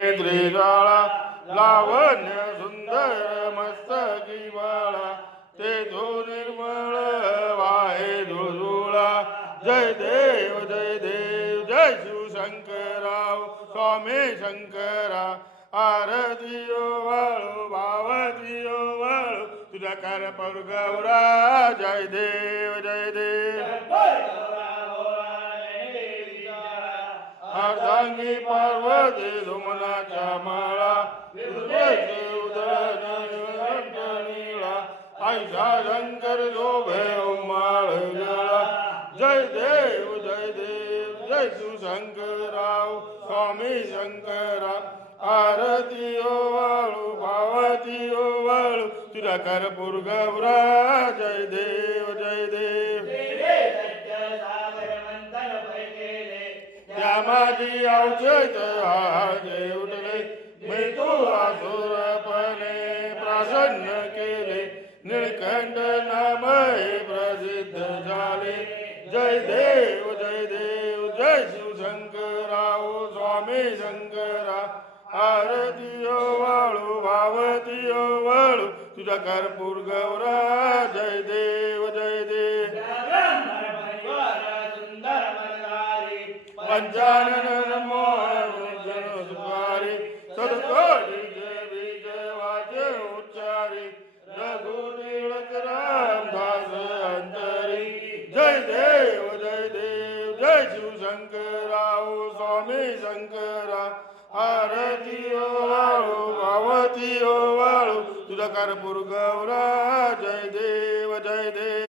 त्रिज्वाळा लावण्य सुंदर मस्तकी बाळा तेजो निर्मळ वाहे धुळधुळा जय देव जय शिवशंकराव स्वामी शंकरा आरतीयो वाळू भावतीयो वाळू तुझ्या कर पर गौरा जय देव अर्धांगी पार्वती धुमनाच्या माळा ऐसा शंकर शोभे माळ जय देव जय शिवशंकराव स्वामी शंकरा आरती ओ वाळू भावती ओ वाळू तुझ्या कर्पूर गौरा जय देव त्या माझी औषध हाजे उठले मी तू आसुरपणे प्रसन्न केले निळकंठ नामय प्रसिद्ध झाले जय देव जय शिवशंकराव स्वामी शंकरा आरती ओ वाळू भावती ओ वाळू तुझा कर्पूर गौरा जय देव पंचानन मोहन सुखारी सदकोटी जय वाचे उच्चारी रघुनीळक रामदास अंतरी जय देव जय शिवशंकराव स्वामी शंकरा आरती ओ वाळू भावती ओ वाळू तुझा कर्पूर गौरा जय देव